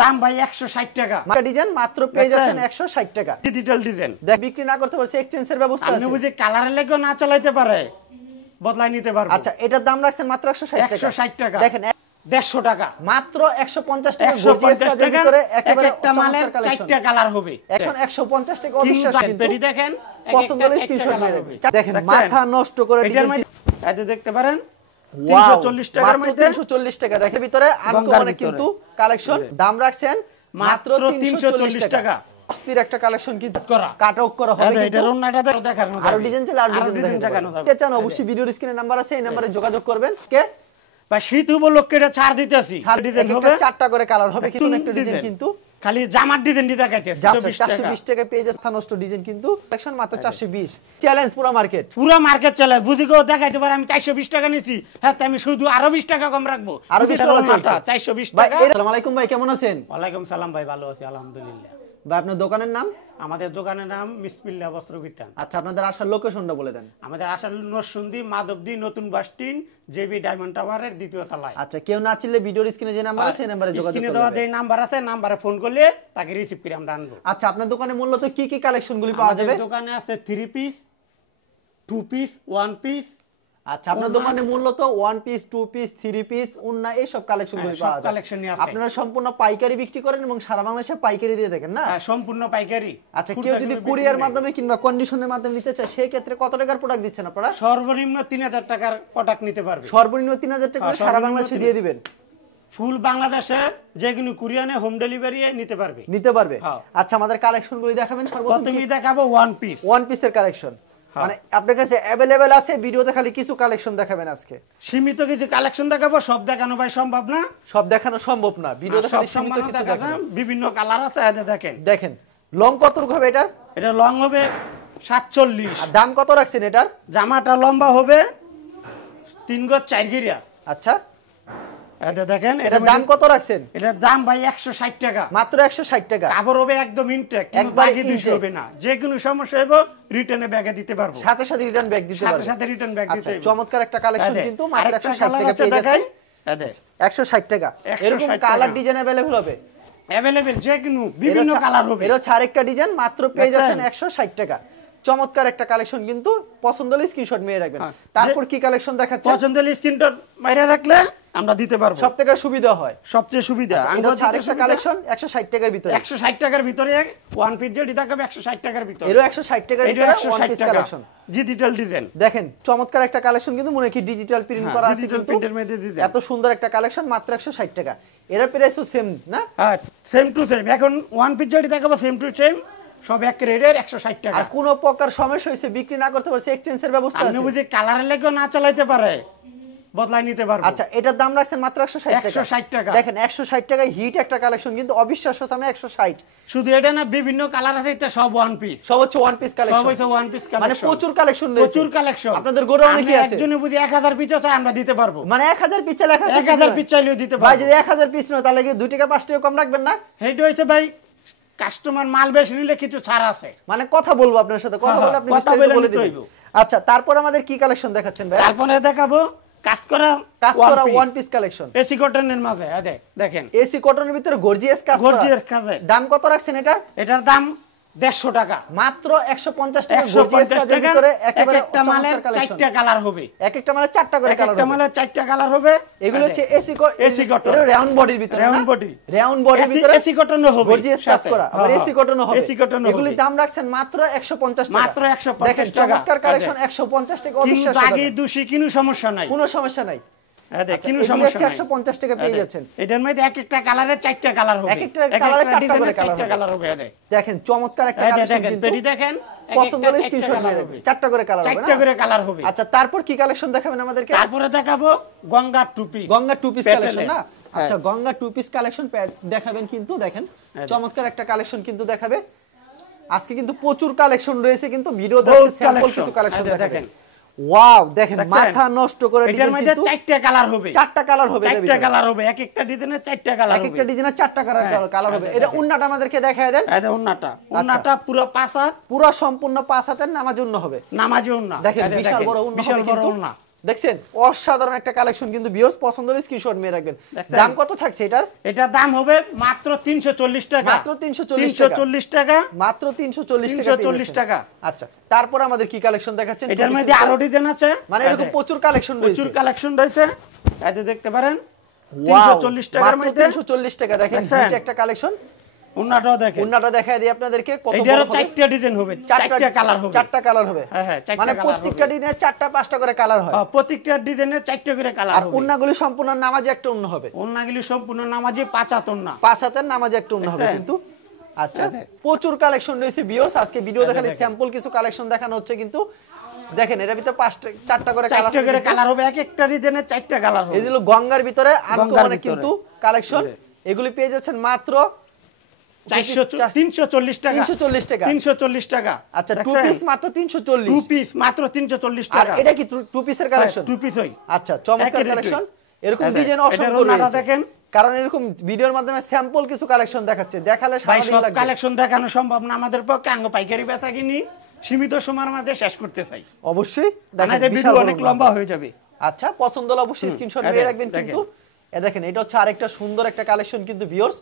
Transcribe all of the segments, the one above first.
দাম ভাই 160 টাকা। ডিজাইন মাত্র পেয়ে যাচ্ছেন 160 টাকা। Digital design. দেখ বিক্রি না করতে পারছে এক্সচেঞ্জের ব্যবস্থা আছে। আপনি বুঝি কালারের লেগেও না চালাতে পারে, বদলাই নিতে পারবে। আচ্ছা এটার দাম রাখছেন মাত্র 160 টাকা। 160 টাকা। দেখেন 150 টাকা। মাত্র 150 টাকা। গর্জিয়াস কাজের ভিতরে একেবারে একটা মালের 4টা কালার হবে। এখন 150 টাকা অবিশ্বাস কিন্তু। পেটি দেখেন, পছন্দ হলে স্ক্রিনশট মেরে দেখেন মাথা নষ্ট করে ডিজাইন। এই যে দেখতে পারেন 340 টাকার মধ্যে 340 টাকা। দেখেন ভিতরে আনকমনে কিন্তু কালেকশন। দাম রাখছেন মাত্র 340 টাকা। অস্থির একটা কালেকশন কিন্তু কাট আউট করা হবে। এটার ওন্নাটা দেখানো যাবে। আর ডিজাইন চাইলে আর ডিজাইন দেখানো যাবে। কে চান অবশ্যই ভিডিওর স্ক্রিনে নাম্বার আছে, এই নম্বরে যোগাযোগ করবেন। কে বা শীত উপলক্ষে এটা ছাড় দিতেছি। ছাড় ডিজাইন হবে, 4টা করে কালার হবে। কিছু একটা ডিজাইন কিন্তু খালি জামার ডিজাইনটি দেখাইতেছে 420 টাকা পেয়ে যাচ্ছে। নষ্ট ডিজাইন কিন্তু কালেকশন মাত্র 420। চ্যালেঞ্জ পুরো মার্কেট চ্যালেঞ্জ। বুঝি গো দেখাইতে পারে আমি 420 টাকা নিছি, হ্যাঁ আমি শুধু আরো 20 টাকা কম রাখবো। আরো 20 টাকা 420 ভাই। টাকা। আসসালামু আলাইকুম ভাই, কেমন আছেন? ওয়ালাইকুম সালাম ভাই, ভালো আছি আলহামদুলিল্লাহ। ভাই আপনার দোকানের নাম? আমাদের দোকানের নাম বিসমিল্লাহ বস্ত্র বিতান। আচ্ছা আপনাদের আসার লোকেশনটা বলে দেন। আমাদের আসার নরসিংদী মাধবদী নতুন বাস স্ট্যান্ড জেবি ডায়মন্ড টাওয়ারের দ্বিতীয় তলায়। আচ্ছা কেউ না চিনলে ভিডিওর স্ক্রিনে যে নাম্বার আছে সেই নম্বরে যোগাযোগ করবেন। স্ক্রিনে দেওয়া যে নাম্বার আছে, নাম্বারে ফোন করলে তাকে রিসিভ করে আমরা আনবো। আচ্ছা আপনার দোকানে মূলত কি কি কালেকশনগুলি পাওয়া যাবে? আমাদের দোকানে আছে 3 পিস, 2 পিস, 1 পিস। আচ্ছা আপনার দোকানে মূলত 1 পিস, 2 পিস, 3 পিস, ওন্না এই সব কালেকশনগুলি পাওয়া যায়। আপনারা সম্পূর্ণ পাইকারি বিক্রি করেন এবং সারা বাংলাদেশে পাইকারি দিয়ে থাকেন না? হ্যাঁ সম্পূর্ণ পাইকারি। আচ্ছা কেউ যদি কুরিয়ার মাধ্যমে কিংবা কন্ডিশনের মাধ্যমে নিতে চায় সেই ক্ষেত্রে কত টাকার প্রোডাক্ট দিচ্ছেন আপনারা? সর্বনিম্ন 3000 টাকার প্রোডাক্ট নিতে পারবে। সর্বনিম্ন 3000 টাকা সারা বাংলাদেশে দিয়ে দিবেন। ফুল বাংলাদেশে যে কোনো কুরিয়ারে হোম ডেলিভারি নিতে পারবে। আচ্ছা আমাদের কালেকশনগুলি দেখাবেন সর্বপ্রথম। প্রথমেই দেখাবো 1 পিস। 1 পিসের কালেকশন মানে আপনার কাছে अवेलेबल আছে, ভিডিওতে খালি কিছু কালেকশন দেখাবেন আজকে। সীমিত কিছু কালেকশন দেখাবো, সব দেখানো ভাই সম্ভব না। সব দেখানো সম্ভব না, ভিডিওতে খালি সীমিত কিছু দেখানো। বিভিন্ন কালার আছে, এই দেখেন। দেখেন লং কত হবে এটার? এটা লং হবে 47। আর দাম কত রাখছেন এটার? জামাটা লম্বা হবে 3 গজ 4 গিরা। আচ্ছা এটা দেখেন। এটার দাম কত রাখছেন? এটার দাম ভাই 160 টাকা। মাত্র 160 টাকা। কাপড় হবে একদম ইনটেক, একবার ইউজ হবে না। যে কোনো সমস্যা হবে রিটার্নে ব্যাগে দিতে পারবো। সাথে সাথে রিটার্ন ব্যাগ দিতে পারবো। সাথে রিটার্ন ব্যাগ দিতে পারবো। চমৎকার একটা কালেকশন কিন্তু মাত্র 160 টাকা পেয়ে যাচ্ছেন। 160 টাকা। এরকম কালার ডিজাইন अवेलेबल হবে। अवेलेबल যে কোনো বিভিন্ন কালার হবে। এর হচ্ছে আরেকটা ডিজাইন মাত্র পেয়ে যাচ্ছেন 160 টাকা। চমৎকার একটা কালেকশন কিন্তু পছন্দ হলে স্ক্রিনশট মেরে রাখবেন। তারপর কি কালেকশন দেখাচ্ছেন? পছন্দ হলে স্ক্রিনশট মেরে রাখলে আমরা দিতে পারবো। সবথেকে সুবিধা হয়, সবচেয়ে সুবিধা। এটা হচ্ছে আরেকটা কালেকশন 160 টাকার ভিতরে। 160 টাকার ভিতরে 1 পিস যেটি দেখাবে 160 টাকার ভিতরে। এরও 160 টাকার ভিতরে 1 পিস কালেকশন ডিজিটাল ডিজাইন। দেখেন চমৎকার একটা কালেকশন কিন্তু মনে কি ডিজিটাল প্রিন্ট করা আছে কিন্তু প্রিন্টের মধ্যে ডিজাইন। এত সুন্দর একটা কালেকশন মাত্র 160 টাকা। এর প্রাইসও সেম না? হ্যাঁ সেম টু সেম। এখন 1 পিস যেটি দেখাবো সেম টু সেম, সব এক রেটের 160 টাকা। আর কোন প্রকার সমস্যা হইছে বিক্রি না করতে পারছে এক্সচেঞ্জের ব্যবস্থা আছে। আপনি বুঝি কালারের লেগেও না চালাতে পারে, বদলাই নিতে পারবে। আচ্ছা এটার দাম রাখছেন মাত্র 160 টাকা। দেখেন 160 টাকায় হিট একটা কালেকশন কিন্তু অবিশ্বাস্য দামে 160। শুধু এটা না, বিভিন্ন কালার আছে, এটা সব 1 পিস। সব হচ্ছে 1 পিস কালেকশন। সব হচ্ছে 1 পিস কালেকশন। মানে প্রচুর কালেকশন রয়েছে। প্রচুর কালেকশন। আপনাদের গোডাউনে কি আছে? একজনে বুঝি 1000 পিস চাই আমরা দিতে পারবো। মানে 1000 পিস চাইলে 1000 পিস চাইলেও দিতে পারবো। ভাই যদি 1000 পিস নয় তাহলে কি 2 টাকা 5 টাকা কম রাখবেন না? এইটা হইছে ভাই কাস্টমার মাল বেশি নিলে কিছু ছাড় আছে। মানে কথা বলবো আপনার সাথে, কথা বলে আপনি বিস্তারিত বলে দিবেন। আচ্ছা তারপর আমাদের কি কালেকশন দেখাচ্ছেন ভাই? তারপরে দেখাবো কাজ করা 1 পিস কালেকশন এসি কটনের মাঝে। দেখেন এসি কটনের ভিতরে গর্জিয়াস কাজ করা। গর্জিয়াস কাজ। দাম কত রাখছেন এটা? এটার দাম 150 টাকা। মাত্র 150 টাকা। গর্জিয়াস কাজের ভিতরে একেবারে একটা মালের 4টা কালার হবে। একটা মালের 4টা করে কালার হবে। একটা মালের 4টা কালার হবে। এগুলো হচ্ছে এসি কটন। এটা রাউন্ড বডির ভিতরে। রাউন্ড বডির ভিতরে এসি কটনও হবে। গর্জিয়াস কাজ করা। আবার এসি কটনও হবে। এগুলির দাম রাখছেন মাত্র 150 টাকা। মাত্র 150 দেখেন চমৎকার কালেকশন 150 টাকা। অবিশ্বাস্য দাম। আগে দোষী কোনো সমস্যা নাই। কোনো সমস্যা নাই। কোনো সমস্যা নাই। 150 টাকা পেয়ে যাচ্ছেন। এটার মধ্যে একটা কালারে 4টা কালার হবে। একটা কালারে 4টা করে কালার হবে। দেখেন চমৎকার একটা কালেকশন কিন্তু। পেটি দেখেন। পছন্দ হলে স্ক্রিনশট মেরে রাখবেন। 4টা করে কালার হবে না? 4টা করে কালার হবে। আচ্ছা তারপর কি কালেকশন দেখাবেন আমাদেরকে? তারপরে দেখাবো Ganga 2 piece. Ganga 2 piece collection না? আচ্ছা গঙ্গা 2 পিস কালেকশন দেখাবেন কিন্তু। দেখেন চমৎকার একটা কালেকশন কিন্তু দেখাবে। আজকে কিন্তু প্রচুর কালেকশন রয়েছে কিন্তু ভিডিওতে স্যাম্পল কিছু কালেকশন দেখেন। ওয়াও দেখেন মাথা নষ্ট করে এটার মধ্যে 4টা কালার হবে। 4টা কালার হবে। 4টা কালার হবে। এক একটা ডিজাইনে 4টা কালার হবে। এক একটা ডিজাইনে 4টা কালার হবে। এটা উন্নাটা আমাদেরকে দেখায় দেন। এটা উন্নাটা পুরো 5 হাত, পুরো সম্পূর্ণ 5 হাতের নামাজি উন্না হবে। নামাজি উন্না। দেখেন বিশাল বড় উন্না হবে কিন্তু। দেখছেন অসাধারণ একটা কালেকশন কিন্তু ভিউয়ার্স পছন্দ হলে স্ক্রিনশট নিয়ে রাখবেন। দাম কত থাকছে এটার? এটার দাম হবে মাত্র 340 টাকা। মাত্র 340 টাকা। মাত্র 340 টাকা। 340 টাকা। আচ্ছা, তারপর আমাদের কি কালেকশন দেখাচ্ছেন? এটার মধ্যে আরো ডিজাইন আছে, মানে এরকম প্রচুর কালেকশন রয়েছে। প্রচুর কালেকশন রয়েছে, এই যে দেখতে পারেন। ওয়াও 340 টাকার মধ্যে 340 টাকা দেখেন এটা একটা কালেকশন। উন্নাটাও দেখেন, উন্নাটা দেখায় দিই আপনাদেরকে কত বড় হবে। এটারও 4টা ডিজাইন হবে, 4টা কালার হবে। 4টা কালার হবে। হ্যাঁ হ্যাঁ, 4টা মানে কালার প্রত্যেকটা ডিজাইনে 4টা 5টা করে কালার হয়। প্রত্যেকটা ডিজাইনের 4টা করে কালার হবে। আর উন্নাগুলি সম্পূর্ণ নামাজি একটা উন্না হবে। উন্নাগুলি সম্পূর্ণ নামাজি 5 হাত উন্না। 5 হাতের নামাজি একটা উন্না হবে কিন্তু। আচ্ছা, প্রচুর কালেকশন রয়েছে ভিউয়ার্স। আজকে ভিডিও দেখালে স্যাম্পল কিছু কালেকশন দেখানো হচ্ছে কিন্তু দেখেন এর ভিতরে 4টা করে কালার হবে, এক একটা ডিজাইনের 4টা কালার হবে। এই যে গঙ্গার ভিতরে আনকমন কিন্তু কালেকশন, এগুলি পেয়ে যাচ্ছেন মাত্র 340 টাকা। 340 টাকা। 340 টাকা। আচ্ছা, টু পিস মাত্র 340। টু পিস মাত্র 340 আর টাকা। এটা কি টু পিসের কালেকশন? টু পিস হই। আচ্ছা, চমৎকার কালেকশন। এরকম ডিজাইন অসংখ্য রয়েছে দেখেন, কারণ এরকম ভিডিওর মাধ্যমে স্যাম্পল কিছু কালেকশন দেখাচ্ছে, দেখালে সারাদিন লাগবে। কালেকশন দেখানো সম্ভব না আমাদের পক্ষে, আঙ্গ পাইকারি বেচা কিনি সীমিত সময়ের মধ্যে শেষ করতে চাই। অবশ্যই দেখেন, ভিডিও অনেক লম্বা হয়ে যাবে। আচ্ছা, পছন্দ হলে অবশ্যই স্ক্রিনশট নিয়ে রাখবেন কিন্তু। দেখেন এটা হচ্ছে আরেকটা সুন্দর একটা কালেকশন কিন্তু ভিউয়ার্স,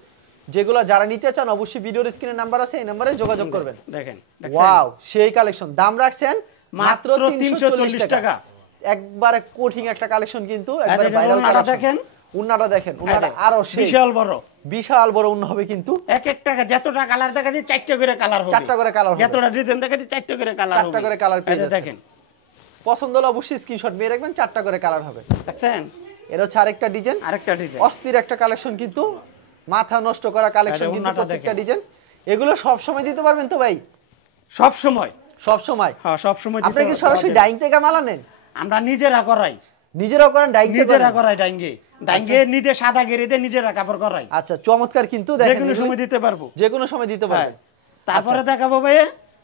যেগুলো যারা নিতে চান অবশ্যই ভিডিওর স্ক্রিনে নাম্বার আছে, এই নম্বরে যোগাযোগ করবেন। দেখেন, ওয়াও সেই কালেকশন। দাম রাখছেন মাত্র 340 টাকা। একবারে কোটিং একটা কালেকশন কিন্তু, একবারে ভাইরাল কালেকশন। দেখেন উন্নাটা, দেখেন উন্নাটা আরো বিশাল বড়, বিশাল বড় উন্না হবে কিন্তু। এক এক টাকা যতটা কালার দেখা যায় 4টা করে কালার হবে। 4টা করে কালার হবে। যতটা ডিজাইন দেখা যায় 4টা করে কালার হবে। 4টা করে কালার পেয়ে যাবেন। দেখেন, পছন্দ হলে অবশ্যই স্ক্রিনশট নিয়ে রাখবেন, 4টা করে কালার হবে। দেখছেন, এর হচ্ছে আরেকটা ডিজাইন, অস্থির একটা কালেকশন কিন্তু, মাথা নষ্ট করা কালেকশন কিন্তু প্রত্যেকটা ডিজাইন। এগুলো সব সময় দিতে পারবেন তো ভাই? সব সময়, সব সময়। হ্যাঁ, সব সময়। আপনি কি সরাসরি ডাইং থেকে মাল আনেন? আমরা নিজেরা করাই। নিজেরাও করেন ডাইং থেকে? নিজেরা করাই ডাইংয়ে। ডাইংয়ে নিজে সাদা গেরে দিয়ে নিজেরা কাপড় করাই। আচ্ছা, চমৎকার কিন্তু। দেখেন যে কোনো সময় দিতে পারবো, যে কোনো সময় দিতে পারবেন। তারপরে দেখাবো ভাই,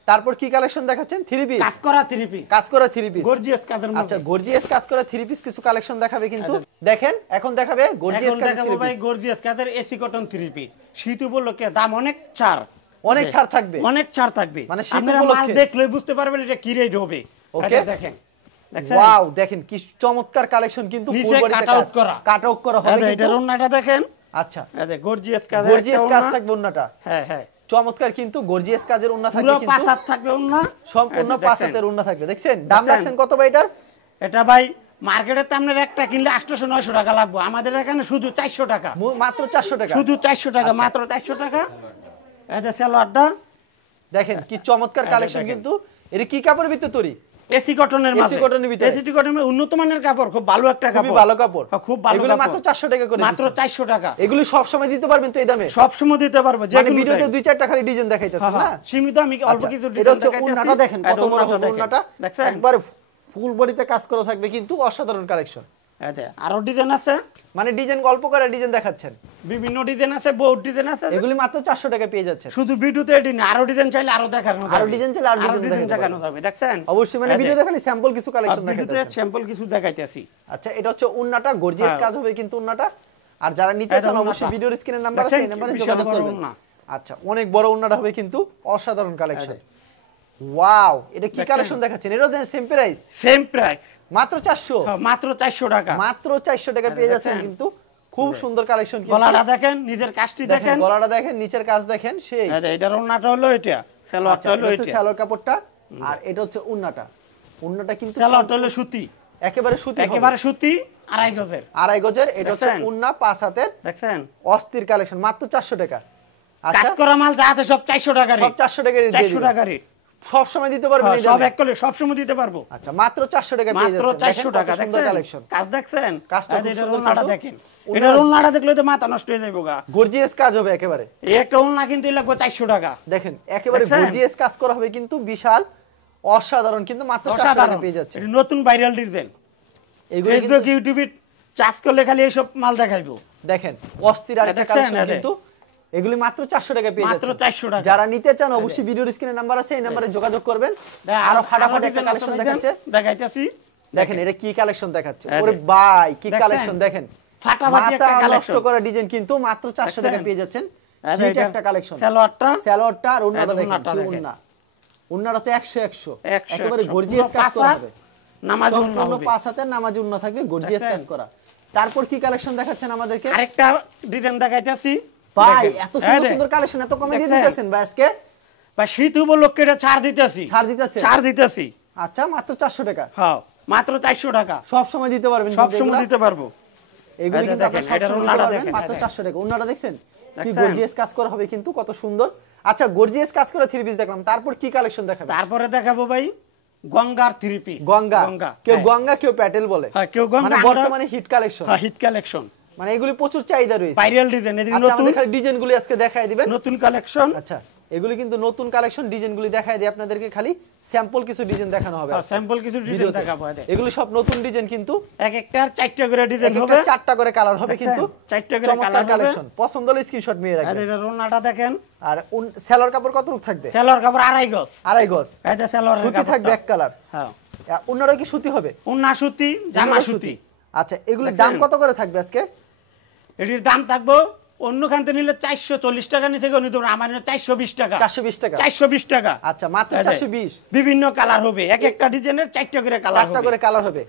তারপর কি কালেকশন দেখাচ্ছেন? থ্রি পিস, কাজ করা থ্রি পিস। কাজ করা থ্রি পিস, গর্জিয়াস কাজের মধ্যে। আচ্ছা, গর্জিয়াস কাজ করা থ্রি পিস কিছু কালেকশন দেখাবে কিন্তু। দেখেন এখন দেখাবে গর্জিয়াস কাজ দেখাবো ভাই, গর্জিয়াস কাজের এসি কটন থ্রি পিস। শীত উপলক্ষে দাম অনেক ছাড়, অনেক ছাড় থাকবে, অনেক ছাড় থাকবে। মানে আপনারা মাল দেখলে বুঝতে পারবেন এটা কি রেট হবে। ওকে, দেখেন, ওয়াও দেখেন কি চমৎকার কালেকশন কিন্তু, ফুল বডিতে কাট আউট করা হবে। এটা ওন্নাটা দেখেন। আচ্ছা, এই গর্জিয়াস কাজ, গর্জিয়াস কাজ থাকবে ওন্নাটা। হ্যাঁ হ্যাঁ, চমৎকার কিন্তু গর্জিয়াস কাজের ওন্না থাকবে কিন্তু, পুরো পাঁচ হাত থাকবে ওন্না, সম্পূর্ণ পাঁচ হাতের ওন্না থাকবে। দেখছেন দাম রাখছেন কত ভাই এটার? এটা ভাই মার্কেটে তো আপনার একটা কিনলে 800-900 টাকা লাগবে, আমাদের এখানে শুধু 400 টাকা। মাত্র 400 টাকা, শুধু 400 টাকা, মাত্র 400 টাকা। এটা সালোয়ারটা দেখেন কি চমৎকার কালেকশন কিন্তু। এটা কি কাপড়ের ভিতর তৈরি? এসি কটনের মাঝে, এসি কটনের ভিতরে, এসি কটনের উন্নত মানের কাপড়, খুব ভালো একটা কাপড়, খুব ভালো কাপড়, খুব ভালো। এগুলো মাত্র 400 টাকা করে, মাত্র 400 টাকা। এগুলো সব সময় দিতে পারবেন তো এই দামে? সব সময় দিতে পারবো, যে মানে ভিডিওতে 2-4টা খালি ডিজাইন দেখাইতেছেন না, সীমিত আমি অল্প কিছু ডিজাইন দেখাইতেছি। এটা হচ্ছে ওন্নাটা দেখেন কত বড় ওন্নাটা, দেখছেন একবারে ফুল বডিতে কাজ করা থাকবে কিন্তু, অসাধারণ কালেকশন। আরো ডিজাইন আছে, মানে ডিজাইন গল্প করে ডিজাইন দেখাচ্ছেন, বিভিন্ন ডিজাইন আছে, বহুত ডিজাইন আছে। এগুলি মাত্র 400 টাকা পেয়ে যাচ্ছে। শুধু ভিডিওতে এডি না, আরো ডিজাইন চাইলে আরো দেখানো যাবে, আরো ডিজাইন চাইলে আরো ডিজাইন দেখানো যাবে। দেখছেন অবশ্যই, মানে ভিডিওতে খালি স্যাম্পল কিছু কালেকশন দেখাইতেছি, স্যাম্পল কিছু দেখাইতেছি। আচ্ছা, এটা হচ্ছে ওন্নাটা, গর্জিয়াস কাজ হবে কিন্তু ওন্নাটা। আর যারা নিতে চান অবশ্যই ভিডিওর স্ক্রিনের নাম্বার আছে, এই নম্বরে যোগাযোগ করবেন। আচ্ছা, অনেক বড় ওন্নাটা হবে কিন্তু, অসাধারণ কালেকশন। ওয়াও, এটা কি কালেকশন দেখাচ্ছেন? এটাও সেম প্রাইস? সেম প্রাইস, মাত্র 400, মাত্র 400 টাকা, মাত্র 400 টাকা পেয়ে যাচ্ছেন কিন্তু। খুব সুন্দর কালেকশন কিন্তু। গলাটা দেখেন, নিজের কাজটি দেখেন, গলাটা দেখেন, নিচের কাজ দেখেন, সেই এটার ওন্নাটা হলো এটা, সালোয়ারটা হলো এটা, সালোয়ার কাপড়টা, আর এটা হচ্ছে ওন্নাটা। ওন্নাটা কিন্তু সালোয়ারটা হলো সুতি, একেবারে সুতি, একেবারে সুতি, 2.5 গজের, 2.5 গজের। এটা হচ্ছে ওন্না 5 হাতের। দেখছেন অস্থির কালেকশন, মাত্র 400 টাকা। আচ্ছা, কাজ করা মাল যাতে সব 400 টাকা রেট, সব 400 টাকা রেট, 400 টাকা রেট। সব সময় দিতে পারবেন এই সব এক করে সব সময় দিতে পারবো। আচ্ছা, মাত্র 400 টাকা পেয়ে যাচ্ছেন, মাত্র 400 টাকা। সুন্দর কালেকশন। কাজ দেখছেন, কাজটা এটার ওন্নাটা দেখেন, এটার ওন্নাটা দেখলে তো মাথা নষ্ট হয়ে যাবে গা, গর্জিয়াস কাজ হবে একেবারে। এই একটা ওন্না কিন্তু লাগবে 400 টাকা। দেখেন একেবারে গর্জিয়াস কাজ করা হবে কিন্তু, বিশাল অসাধারণ কিন্তু, মাত্র 400 টাকা পেয়ে যাচ্ছে। এটা নতুন ভাইরাল ডিজাইন, ফেসবুক ইউটিউবে চার্জ করলে খালি এইসব মাল দেখাইবো। দেখেন অস্থির একটা কালেকশন কিন্তু, এগুলি মাত্র 400 টাকা পেয়ে যাচ্ছে, মাত্র 400 টাকা। যারা নিতে চান অবশ্যই ভিডিওর স্ক্রিনে নাম্বার আছে, এই নম্বরে যোগাযোগ করবেন। আরো ফাটাফাটি একটা কালেকশন দেখাচ্ছে, দেখাইতেছি। দেখেন এটা কি কালেকশন দেখাচ্ছে, ওরে ভাই কি কালেকশন দেখেন, ফাটাফাটি একটা কালেকশন, নষ্ট করা ডিজাইন কিন্তু, মাত্র 400 টাকা পেয়ে যাচ্ছেন। এটা একটা কালেকশন, সালোয়ারটা আর ওন্নাটা দেখেন, কি ওন্না, ওন্নাটা তো 100 একেবারে গর্জিয়াস কাজ করা হবে। নামাজ উন্না সম্পূর্ণ হবে 5 হাতের নামাজি উন্না থাকবে, গর্জিয়াস কাজ করা। তারপর কি কালেকশন দেখাচ্ছেন আমাদেরকে? আরেকটা ডিজাইন দেখাইতেছি ভাই এত সুন্দর সুন্দর কালেকশন এত কমে দিয়ে দিতেছেন ভাই আজকে? ভাই শীত উপলক্ষে এটা ছাড় দিতেছি। ছাড় দিতেছি। আচ্ছা মাত্র 400 টাকা। হ্যাঁ মাত্র 400 টাকা। সব সময় দিতে পারবেন? সব সময় দিতে পারবো। এগুলো কিন্তু আপনারা সব সময় দিতে পারবেন মাত্র 400 টাকা। উন্নাটা দেখছেন কি গর্জিয়াস কাজ করা হবে কিন্তু কত সুন্দর। আচ্ছা গর্জিয়াস কাজ করা থ্রি পিস দেখলাম, তারপর কি কালেকশন দেখাবেন? তারপরে দেখাবো ভাই গঙ্গার থ্রি পিস। গঙ্গা, কেউ গঙ্গা কেউ প্যাটেল বলে। হ্যাঁ কেউ গঙ্গা, মানে বর্তমানে হিট কালেকশন। হ্যাঁ হিট কালেকশন, মানে এগুলি প্রচুর চাহিদা রয়েছে, ভাইরাল ডিজাইন। এদিকে আচ্ছা নতুন আমাদের খালি ডিজাইনগুলি আজকে দেখায় দিবেন, নতুন কালেকশন। আচ্ছা এগুলি কিন্তু নতুন কালেকশন, ডিজাইনগুলি দেখায় দিই আপনাদেরকে, খালি স্যাম্পল কিছু ডিজাইন দেখানো হবে। স্যাম্পল কিছু ডিজাইন দেখাবো। এগুলি সব নতুন ডিজাইন কিন্তু এক একটার 4টা করে ডিজাইন হবে, 4টা করে কালার হবে কিন্তু 4টা করে কালার হবে। কালেকশন পছন্দ হলে স্ক্রিনশট নিয়ে রাখবেন। এটা রোনাটা দেখেন। আর সেলর কাপড় কত থাকবে? সেলর কাপড় 2.5 গজ। 2.5 গজ। এটা সেলর সুতি থাকবে এক কালার। হ্যাঁ উন্নাটা কি সুতি হবে? উন্না সুতি, জামা সুতি। আচ্ছা এগুলোর দাম কত করে থাকবে আজকে? এটির দাম থাকবে অন্য খানতে নিলে 440 টাকা নিচে গো নিতে, আমার 420 টাকা। 420 টাকা। 420 টাকা। আচ্ছা মাত্র 420। বিভিন্ন কালার হবে, এক একটা ডিজাইনের 4টা করে কালার হবে। 4টা করে কালার হবে।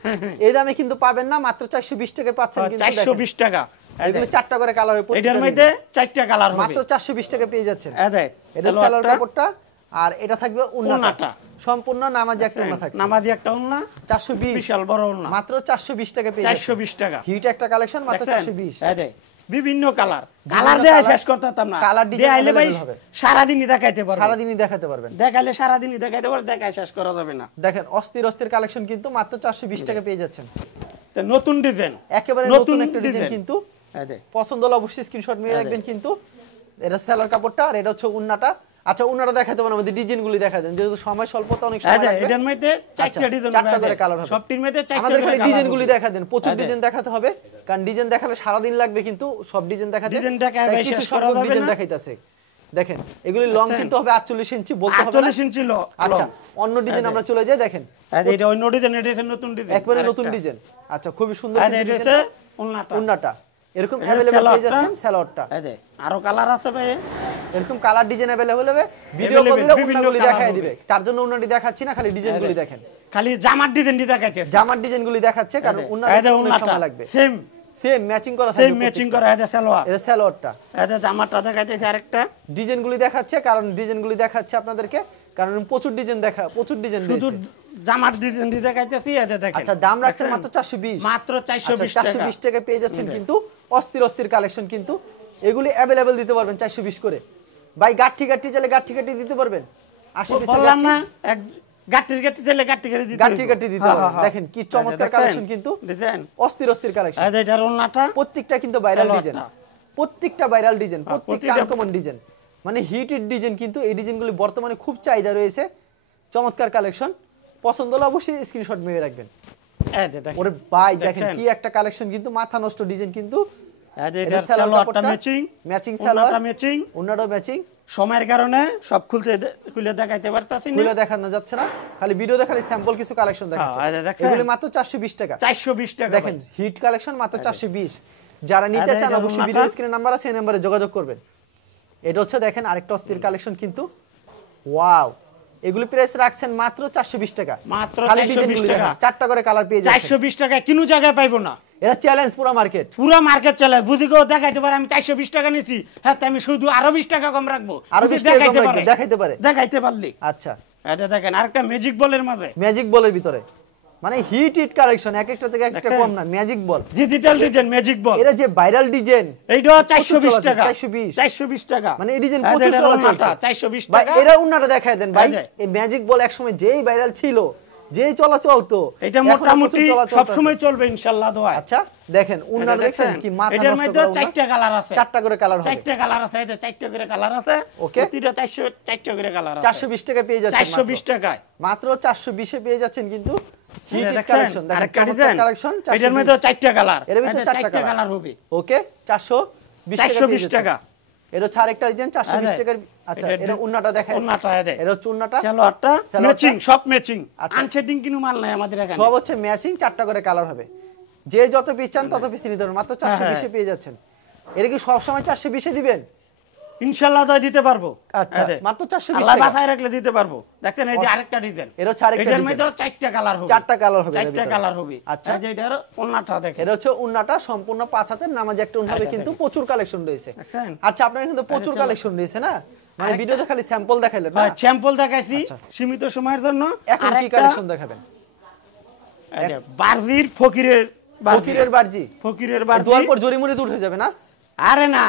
এই দামে কিন্তু পাবেন না, মাত্র 420 টাকা পাচ্ছেন কিন্তু। 420 টাকা। এগুলো 4টা করে কালার হবে, এটার মধ্যে 4টা কালার হবে, মাত্র 420 টাকা পেয়ে যাচ্ছেন। এটা সেলর কাপড়টা, আর এটা থাকবে উন্নাটা। সম্পূর্ণ নামাজি একটা উন্না থাকবে, নামাজি একটা উন্না 420, বিশাল বড় উন্না, মাত্র 420 টাকা পেয়ে যাচ্ছেন। 420 টাকা। হিট একটা কালেকশন, মাত্র 420। বিভিন্ন কালার, কালার দেয়া শেষ করতে পারতাম না। কালার ডিজাইন ভাই সারা দিনই দেখাইতে পারবেন, সারা দিনই দেখাতে পারবেন। দেখাইলে সারা দিনই দেখাইতে পারবেন, দেখাই শেষ করা যাবে না। দেখেন অস্থির অস্থির কালেকশন কিন্তু মাত্র 420 টাকা পেয়ে যাচ্ছেন। তো নতুন ডিজাইন, একেবারে নতুন একটা ডিজাইন কিন্তু। পছন্দ হলে অবশ্যই স্ক্রিনশট নিয়ে রাখবেন কিন্তু। এটা সেলর কাপড়টা, আর এটা হচ্ছে উন্নাটা। আচ্ছা উন্নাটা দেখাতে পারেন, আমাদের ডিজাইনগুলি দেখা দেন, যেহেতু সময় স্বল্পতা অনেক সময় লাগবে। এটার মধ্যে 4টা ডিজাইন, 4টা করে কালার হবে। সবটির মধ্যে 4টা আমাদের করে খালি কালার ডিজাইনগুলি দেখা দেন, প্রচুর ডিজাইন দেখাতে হবে, কারণ ডিজাইন দেখালে সারা দিন লাগবে কিন্তু সব ডিজাইন দেখাতে। ডিজাইন দেখায় ভাই শেষ করা যাবে না। ডিজাইন দেখাইতাছে দেখেন, এগুলি লং কিন্তু হবে 48 ইঞ্চি, বলতে হবে 48 ইঞ্চি লং। আচ্ছা অন্য ডিজাইন আমরা চলে যাই, দেখেন এটা অন্য ডিজাইন, এটা নতুন ডিজাইন, একবারে নতুন ডিজাইন। আচ্ছা খুবই সুন্দর ডিজাইন। উন্নাটা এরকম अवेलेबल পেয়ে যাচ্ছেন, সেলরটা আরো কালার আছে ভাই, এরকম কালার ডিজাইন अवेलेबल হবে। ভিডিও কল দিলে উন্নাগুলি দেখায় দিবে, তার জন্য উন্নাটি দেখাচ্ছি না, খালি ডিজাইনগুলি দেখেন। খালি জামার ডিজাইনটি দেখাইতেছে, জামার ডিজাইনগুলি দেখাচ্ছে, কারণ উন্নাটা সময় লাগবে। সেম ম্যাচিং করা থাকবে, সেম ম্যাচিং করা। এটা সালোয়ার, এটা সালোয়ারটা। এটা জামাটা দেখাইতেছে আরেকটা। ডিজাইনগুলি দেখাচ্ছে, কারণ ডিজাইনগুলি দেখাচ্ছে আপনাদেরকে, কারণ প্রচুর ডিজাইন প্রচুর ডিজাইন শুধু জামার ডিজাইনটি দেখাইতেছি। এটা দেখেন। আচ্ছা দাম রাখছেন মাত্র 420, মাত্র 420 টাকা। 420 টাকা পেয়ে যাচ্ছেন কিন্তু। অস্থির অস্থির কালেকশন কিন্তু, এগুলি अवेलेबल দিতে পারবেন 420 করে। ভাই গাঠি গাঠি চাইলে গাঠি গাঠি দিতে পারবেন, 80 পিস বললাম না, এক গাঠি গাঠি চাইলে গাঠি গাঠি দিতে, গাঠি গাঠি দিতে পারবেন। দেখেন কি চমৎকার কালেকশন কিন্তু, ডিজাইন অস্থির অস্থির কালেকশন। এটা ওন্নাটা, প্রত্যেকটা কিন্তু ভাইরাল ডিজাইন, প্রত্যেকটা ভাইরাল ডিজাইন, প্রত্যেকটা আনকমন ডিজাইন, মানে হিটেড ডিজাইন কিন্তু। এই ডিজাইনগুলি বর্তমানে খুব চাহিদা রয়েছে, চমৎকার কালেকশন। পছন্দ হলে অবশ্যই স্ক্রিনশট নিয়ে রাখবেন। ওরে ভাই দেখেন কি একটা কালেকশন কিন্তু, মাথা নষ্ট ডিজাইন কিন্তু। এটা সালোয়ারটা ম্যাচিং, ম্যাচিং সালোয়ারটা ম্যাচিং, ওন্নাটাও ম্যাচিং। সময়ের কারণে সব খুলে দেখাইতে পারতাছি না, খুলে দেখানো যাচ্ছে না, খালি ভিডিও দেখালে স্যাম্পল কিছু কালেকশন দেখাচ্ছি। এগুলো মাত্র 420 টাকা। 420 টাকা দেখেন হিট কালেকশন মাত্র 420। যারা নিতে চান অবশ্যই ভিডিও স্ক্রিনে নাম্বার আছে, এই নম্বরে যোগাযোগ করবেন। এটা হচ্ছে দেখেন আরেকটা অস্থির কালেকশন কিন্তু। ওয়াও, এগুলো প্রাইস রাখছেন মাত্র 420 টাকা। মাত্র 420 টাকা। 4টা করে কালার পেয়ে যাচ্ছেন। 420 টাকা কিনো জায়গায় পাইবো না, এটা চ্যালেঞ্জ পুরো মার্কেট, পুরো মার্কেট চ্যালেঞ্জ। বুঝি কেউ দেখাইতে পারে আমি 420 টাকা নিছি, হ্যাঁ আমি শুধু আরো 20 টাকা কম রাখবো, আরো 20 টাকা কম রাখবে, দেখাইতে পারলি। আচ্ছা এটা দেখেন আরেকটা ম্যাজিক বলের মাঝে, ম্যাজিক বলের ভিতরে, মানে হিট কালেকশন, এক একটা থেকে একটা কম না। Magic ball, digital design magic ball, এটা যে ভাইরাল ডিজাইন, এইটা 420 টাকা। 420 টাকা, মানে এই ডিজাইন প্রচুর চলছে। 420 টাকা। এরা উন্নাটা দেখায় দেন ভাই। এই ম্যাজিক বল একসময় যেই ভাইরাল ছিল, যেই চলাচল তো, এটা মোটামুটি সব সময় চলবে ইনশাআল্লাহ দোয়া। আচ্ছা দেখেন উন্নাটা দেখেন কি মাথা নষ্ট করা। এটার মধ্যে 4টা কালার আছে, 4টা করে কালার হবে, 4টা কালার আছে, এটা 4টা করে কালার আছে। ওকে, প্রতিটা 4টা করে কালার আছে। 420 টাকা পেয়ে যাচ্ছেন, 420 টাকায় মাত্র 420 এ পেয়ে যাচ্ছেন কিন্তু। হিট কালেকশন দেখেন, চমৎকার কালেকশন। এটার মধ্যে 4টা কালার, এর মধ্যে 4টা কালার হবে। ওকে 420 টাকা। এটা ছাড় একটা ডিজাইন 420 টাকার। আচ্ছা এটা উন্নাটা দেখেন, উন্নাটা এটা হচ্ছে উন্নাটা, সালোয়ারটা ম্যাচিং, সব ম্যাচিং, আনসেটিং কিনো মাল নাই আমাদের এখানে, সব হচ্ছে ম্যাচিং। 4টা করে কালার হবে, যে যত পিস চান তত পিস নিতে পারবেন। মাত্র 420 এ পেয়ে যাচ্ছেন। এটা কি সব সময় 420 এ দিবেন? ইনশাআল্লাহ তাই দিতে পারবো। আচ্ছা, মাত্র 420 আল্লাহ টাকা। বাঁচায় রাখলে দিতে পারবো। দেখেন এই যে আরেকটা ডিজাইন, এর হচ্ছে আরেকটা এটার ডিজাইন। মধ্যে 4টা কালার হবে, 4টা কালার হবে, 4টা কালার হবে। আচ্ছা, এই যে এটার ওন্নাটা দেখেন, এটা হচ্ছে উন্নাটা সম্পূর্ণ 5 হাতের নামাজ একটা উন্না হবে, কিন্তু প্রচুর কালেকশন রয়েছে। দেখছেন? আচ্ছা, আপনার কিন্তু প্রচুর কালেকশন রয়েছে না, মানে ভিডিওতে খালি স্যাম্পল দেখাইলেন না? স্যাম্পল দেখাইছি সীমিত সময়ের জন্য। এখন কি কালেকশন দেখাবেন? এই যে বারজির ফকিরের ফকিরের বারজি, ফকিরের বারজি। দুয়ার পর জরিমরি দূর হয়ে যাবে না? আরে না,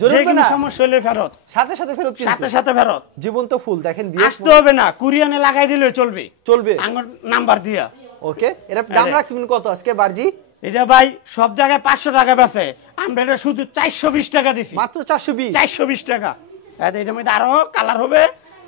জরিমরি যে কোনো না, সমস্যা হলে ফেরত, সাথে সাথে ফেরত, কিন্তু সাথে সাথে ফেরত। জীবন্ত ফুল দেখেন, আসতে হবে না, কুরিয়ানে লাগাই দিলে চলবে, চলবে আঙ্গুর নাম্বার দিয়া। ওকে, এটা দাম রাখছেন কত আজকে বারজি? এটা ভাই সব জায়গায় 500 টাকা বেচে, আমরা এটা শুধু 420 টাকা দিছি, মাত্র 420। 420 টাকা। এটার মধ্যে আরো কালার হবে,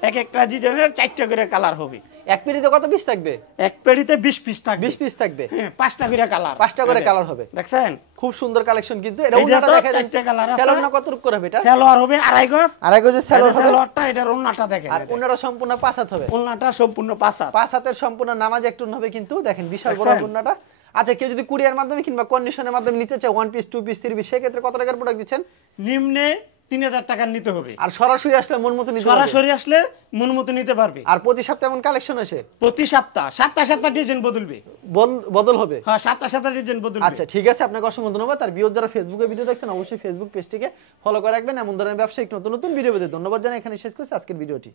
এক একটা ডিজাইনের 4টা করে কালার হবে। এক পেটিতে কত পিস থাকবে? এক পেটিতে 20 পিস থাকবে। 20 পিস থাকবে, হ্যাঁ, 5টা করে কালার, 5টা করে কালার হবে। দেখছেন খুব সুন্দর কালেকশন কিন্তু। এটা এটা উন্নাটা তো দেখা যায় 4টা কালার আছে। সেলর না কত রূপ করে হবে এটা? সালোয়ার হবে আড়াই গজ, আড়াই গজের সেলর হবে, সালোয়ারটা এটার ওন্নাটা দেখেন, আর উন্নাটা সম্পূর্ণ 5 হাত হবে। ওন্নাটা সম্পূর্ণ 5 হাত। 5 হাতের সম্পূর্ণ নামাজ একটা উন্না হবে, কিন্তু দেখেন বিশাল বড় উন্নাটা। আচ্ছা, কেউ যদি কুরিয়ার মাধ্যমে কিংবা কন্ডিশনের মাধ্যমে নিতে চায়, 1 পিস 2 পিস 3 পিস, সেক্ষেত্রে কত টাকার প্রোডাক্ট দিচ্ছেন? নিম্নে 3000 টাকা নিতে হবে, আর সরাসরি আসলে মন মতো নিতে পারবে। সরাসরি আসলে মন মতো নিতে পারবে। আর প্রতি সপ্তাহে এমন কালেকশন আসে? প্রতি সপ্তাহ সপ্তাহ ডিজাইন বদলবে, বদল হবে। হ্যাঁ, সপ্তাহ ডিজাইন বদলবে। আচ্ছা, ঠিক আছে, আপনাকে অসংখ্য ধন্যবাদ। আর ভিউয়ার যারা ফেসবুকে ভিডিও দেখছেন, অবশ্যই ফেসবুক পেজটিকে ফলো করে রাখবেন। এমন ধরনের ব্যবসায়িক নতুন নতুন ভিডিও পেতে ধন্যবাদ জানাই এখানে শেষ করছি আজকের ভিডিওটি।